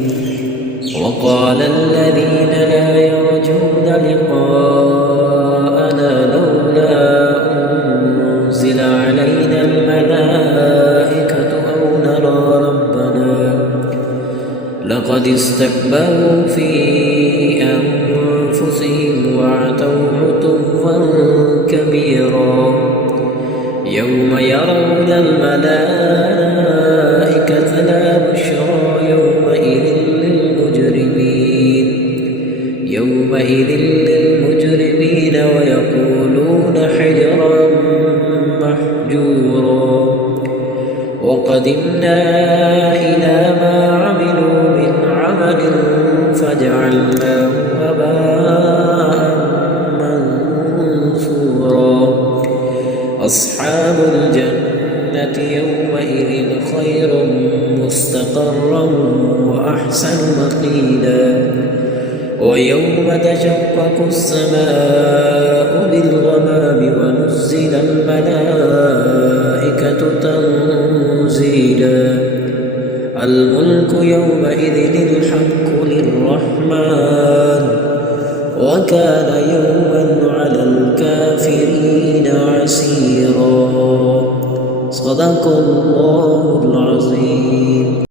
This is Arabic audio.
وقال الذين لا يرجون لقاءنا لولا أنزل علينا الملائكة أو نرى ربنا لقد استكبروا في أنفسهم وعتوا عتوا كبيرا يوم يرون الملائكة لا بشرى يومئذ للمجرمين ويقولون حجرا محجورا وقدمنا إلى ما عملوا من عمل فجعلناه هباء منثورا أصحاب الجنة يومئذ خير مستقرا وأحسن مقيلا ويوم تشقق السماء بالغمام ونزل الملائكة تنزيلا الملك يومئذ الحق للرحمن وكان يوما على الكافرين عسيرا صدق الله العظيم.